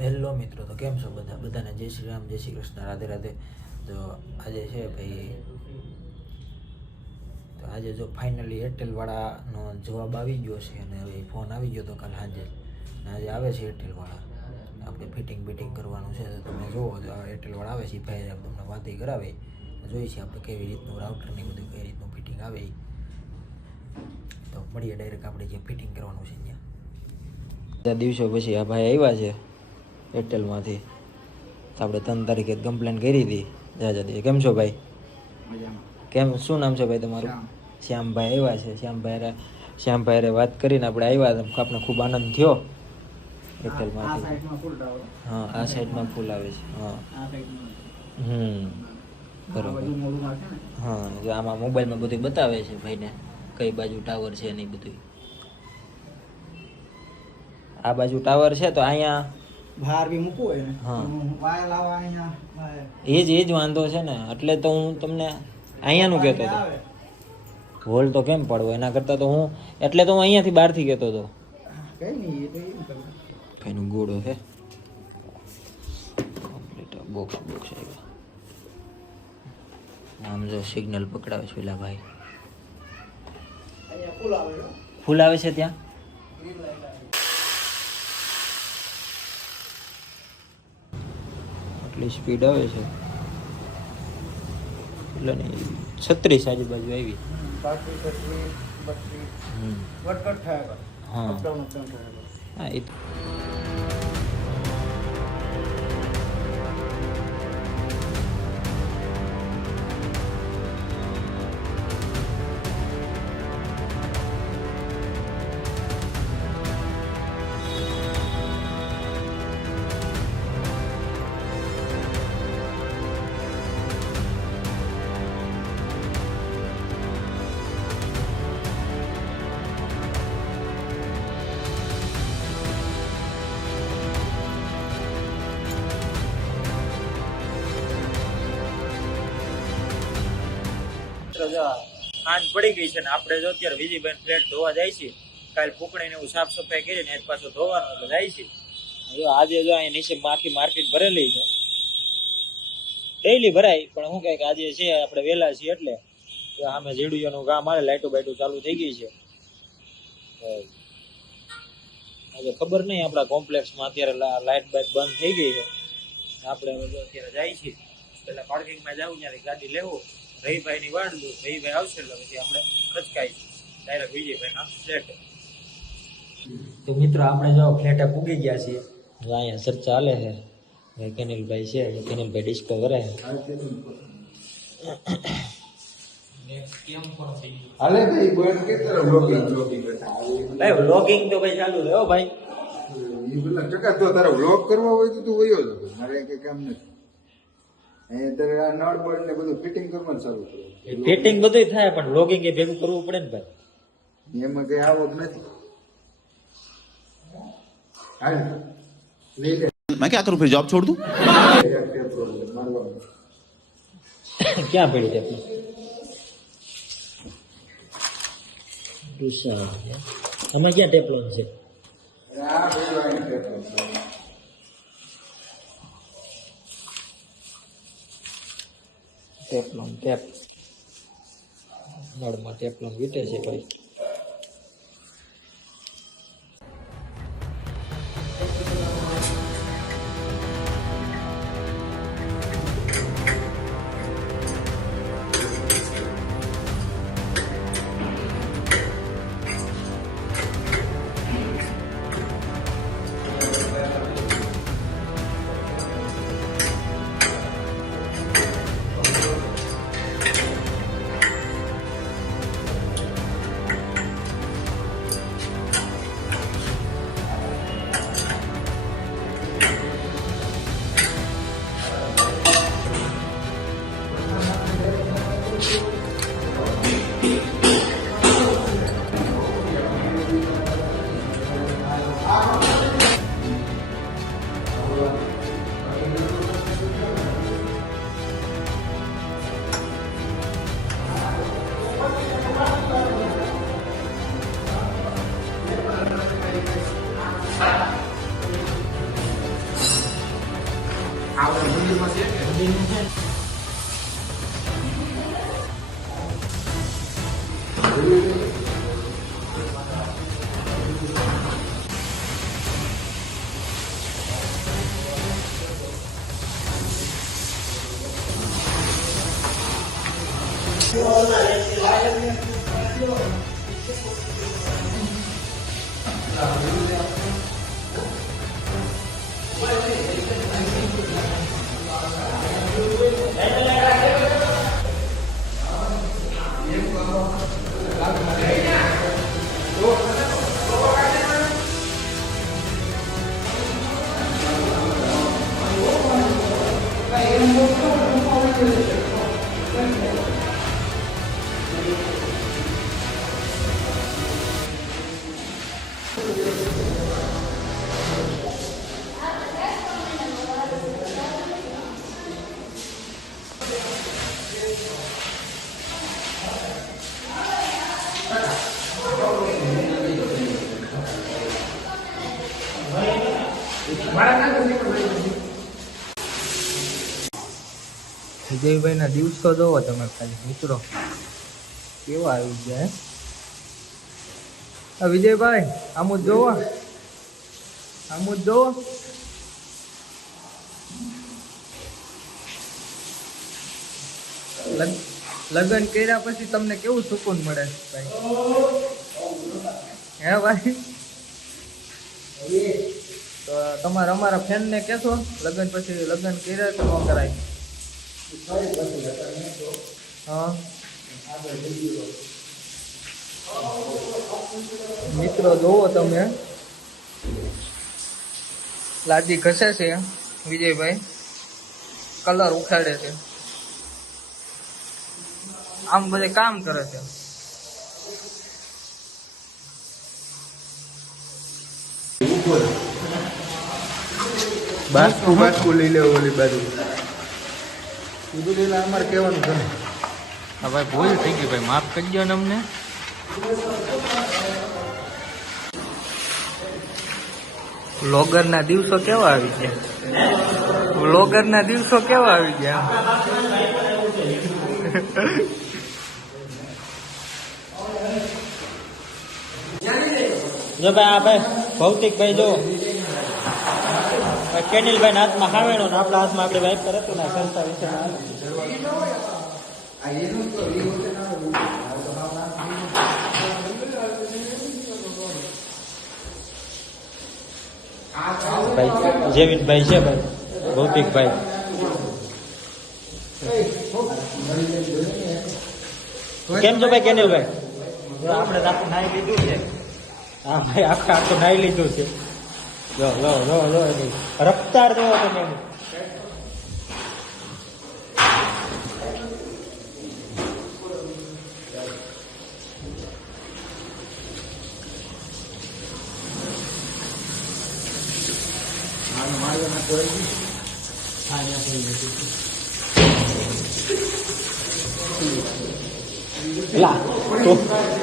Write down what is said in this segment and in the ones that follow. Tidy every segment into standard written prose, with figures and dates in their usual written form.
Hello મિત્રો, તો કેમ છો બધાને જય શ્રી રામ, જય શ્રી કૃષ્ણ, રાધે રાધે. તો આજે છે ભાઈ, તો આજે જો ફાઇનલી એરટેલવાળાનો જવાબ આવી ગયો છે અને હવે ફોન આવી ગયો તો કાલ સાંજે. આજે આવે છે એરટેલવાળા, આપણે ફિટિંગ કરવાનું છે. તો તમે જુઓ, તો એરટેલવાળા આવે છે, ભાઈ તમને વાતી કરાવે, જોઈએ છીએ આપણે કેવી રીતનું રાઉટરની બધું કઈ રીતનું ફિટિંગ આવે. તો મળીએ ડાયરેક્ટ આપણે જે ફિટિંગ કરવાનું છે ત્યાં. દિવસો પછી આ ભાઈ આવ્યા છે એરટેલમાંથી. આપણે 3 તારીખે કમ્પ્લેન કરી હતી જાજાદી. કેમ છો ભાઈ? કેમ, શું નામ છે ભાઈ તમારું? શ્યામભાઈ આવ્યા છે. શ્યામભાઈ વાત કરીને આપણે આવ્યા, આપણે ખૂબ આનંદ થયો એરટેલમાંથી. હા, આ સાઈડમાં ફૂલ આવે છે. હા, બરોબર. હા, જો આમાં મોબાઈલમાં બધું બતાવે છે ભાઈને કઈ બાજુ ટાવર છે ને બધું. આ બાજુ ટાવર છે તો અહીંયા બહાર બી મૂકવું હોય ને, હા, વાયર લાવવા અહીંયા એ જ વાંધો છે ને. એટલે તો હું તમને અહીંયાનું કહેતો હતો. હોલ તો કેમ પડવો, એના કરતાં તો હું, એટલે તો હું અહીંયાથી બહારથી કહેતો હતો. કઈ નહીં, એ તો એમ કરું. એનું ગોળો છે કમ્પ્લીટ. બોક્સ આવ્યા. આમ જો સિગ્નલ પકડાવે છે પેલા ભાઈ. અહીંયા ફૂલ આવે છે. ફૂલ આવે છે ત્યાં. આટલી સ્પીડ આવે છે એટલે નહીં, 36 આજુબાજુ આવી. બાકી 32 વટવટ થયા કરે. હા, અપડાઉન થયા કરે. હા, એ સાંજ પડી ગઈ છે ને આપણે જો અત્યારે વિજયભાઈ ફ્લેટ ધોવા જાય છે. કાલે ફૂકણીને એવું સાફ સફાઈ કરીને એક પાછો ધોવાનો એટલે જાય છે. જો આજે જો અહીંયા નીચે આખી માર્કેટ ભરેલી છે. ડેઈલી ભરાય, પણ શું કહે કે આજે છે આપણે વહેલા છીએ એટલે સામે ઝીડુયાનું કામ આવે, લાઈટો બાઈટો ચાલુ થઈ ગઈ છે. આજે ખબર નહીં આપણા કોમ્પ્લેક્સમાં અત્યારે લાઈટ બાઈટ બંધ થઈ ગઈ છે. આપણે અત્યારે જાય છીએ, પેલા પાર્કિંગમાં જવું, ત્યાંથી ગાડી લેવું, રહીભાઈ ની વાડ દઉં, રહીભાઈ આવશે એટલે પછી આપણે ખચકાઈ ડાયરેક્ટ વિજયભાઈના ફ્લેટે. તો મિત્રો આપણે જો ફ્લેટે પૂગી ગયા છીએ. અહીંયા ચર્ચા ચાલે છે. કેનિલભાઈ છે, કેનિલભાઈ ડિસ્કો કરે છે. હાલે ભાઈ, બોલ કે તારા વ્લોગિંગ ભાઈ વ્લોગિંગ તો ભાઈ ચાલુ રહ્યો ભાઈ. એ પેલા ટકા તો તારા વ્લોગ કરવા હોય તો તું વયો જ. મારે કઈ કામ નથી. અહીંયા તારે આ નળ બળ ને બધું ફિટિંગ કરવાનું ચાલુ કરે. ફિટિંગ બધું થાય પણ વ્લોગિંગ એ ભેગું કરવું પડે ને ભાઈ. એમાં કઈ આવક નથી. હાલ લઈ લે. मैं क्या करूं फिर, जॉब छोड़ दूं? ક્યાં પડી છે આમાં ક્યાં ટેપલોન છે? આ ભાઈ વાળી પેટ્રોલ છે. ટેપલોન ટેપ નળમાં ટેપલોન વીટે છે ભાઈ. વિજયભાઈ ના દિવસો જોવો તમે ખાલી મિત્રો કેવા આવી ગયા હે વિજયભાઈ આમ જ જોવો લગ્ન કર્યા પછી તમને કેવું સુકૂન મળે ભાઈ હે ભાઈ તો તમારે અમારા ફ્રેન્ડ ને કહેશો લગ્ન પછી લગ્ન કર્યા તો ન કરાય હા મિત્રો જોવો તમે લાદી ઘસે છે વિજયભાઈ કલર ઉખાડે છે આમ બધે કામ કરે છે બાસ્કુ લઈ લેવું ઓલી બાજુ એ બધું અમારે કહેવાનું છે હા ભાઈ ભૂલ થઈ ગઈ ભાઈ માફ કરજો ને અમને વ્લોગર ના દિવસો કેવા આવી ગયા જો ભાઈ આ ભાઈ ભૌતિકભાઈ જો કેનિલભાઈ ના હાથમાં હાવેણો ને આપણા હાથમાં આપણી વાઇફ કરે તો ના સંસ્થા વિશે ભાઈ જેવિનભાઈ છે ભાઈ ભૌતિકભાઈ કેમ છો ભાઈ કેનિલભાઈ આપણે નાઈ લીધું છે હા ભાઈ આખું નાઈ લીધું છે જો રફતાર જો તમે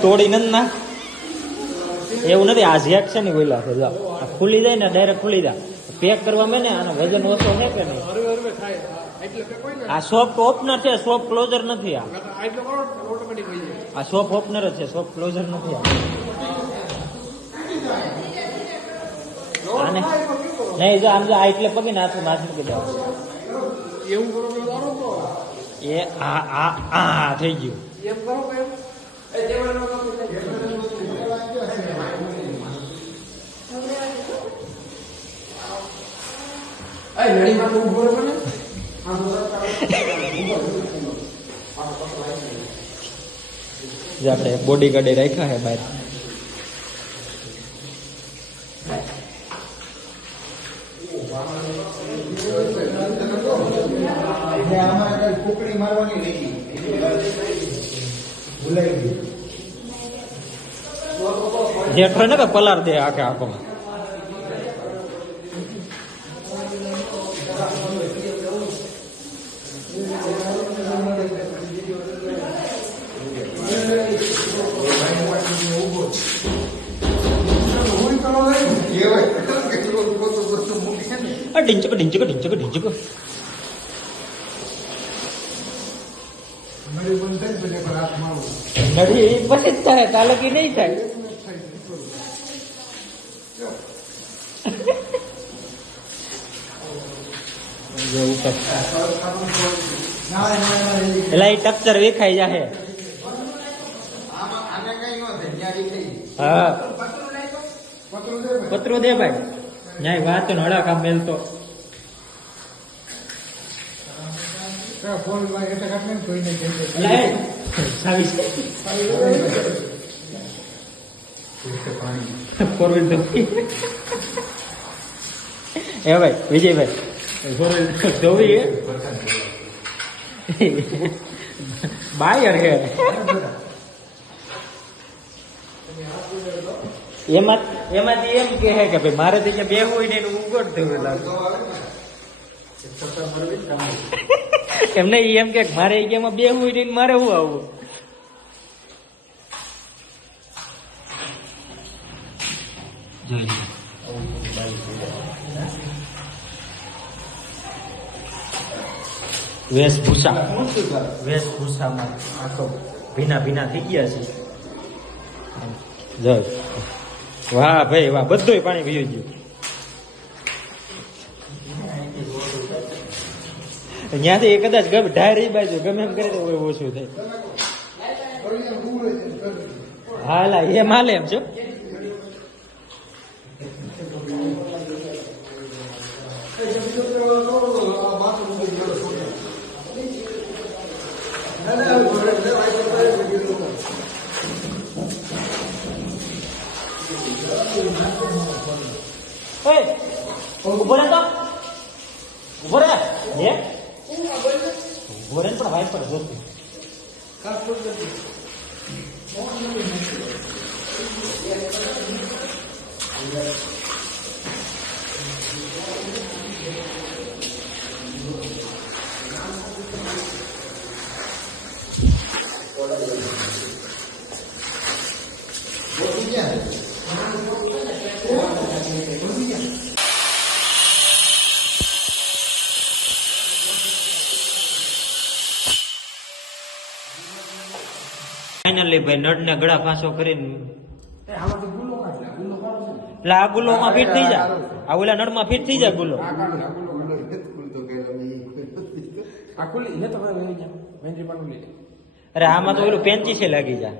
તોડી નથી ના એવું નથી આ ઝેક છે ને બોલા છે જો ખુલી જાય ને ડાયરેક્ટ ખુલી જાય પેક કરવા મેં ને આનો વજન ઓછો છે કે નહીં આ સોફ્ટ ઓપનર છે સોફ્ટ ક્લોઝર નથી આ સોફ્ટ ઓપનર જ છે સોફ્ટ ક્લોઝર નથી આને નહીં જો આમ જો આ એટલે પગે નાથ મૂકી દેવા એ આ થઈ ગયું જે આપણે બોડી ગાર્ડે રાખ્યા હે બહાર કુકડી મારવાની રહી ભૂલાઈ ગઈ જેઠો ને કે પલાર દે આખે આખો ઢીંચકો ઢીંચકો ઢીંચકો ઢીંચકો નડી પછી જ થાય તાલકી નહીં થાય એટલે એ ટક્ચર વેખાઈ જાહે હા પત્રો દે ભાઈ ન્યાય વાત હડા કામ મેલતો ચાવી એ ભાઈ વિજયભાઈ જોવી બાયર હે એમાંથી એમ કે ભાઈ મારે તો બે હોય ને એનું ઉગડ થયું લાગે એમને એમ કે મારે એમાં બે હોય ને મારે હું આવું વેશભૂષામાં આખો ભીના ભીના થઈ ગયા છે જય વાહ ભાઈ વાહ બધું પાણી પીવી ગયું ત્યાંથી એ કદાચ ઢારી બાજુ ગમે એમ કરે તો ઓછું થાય હાલા એ માલે એમ છો ઉભો રે તો ઉભો રે હે ઉભો રે પણ ભાઈ પર જોતું ફાઇનલી ભાઈ નળ ને ગળા ફાંસો કરીને એટલે આ ગુલોમાં ફીટ થઈ જાય આ ઓલા નળમાં ફીટ થઈ જાય ગુલો અરે આમાં તો ઓલું પેન્ચી છે લાગી જાય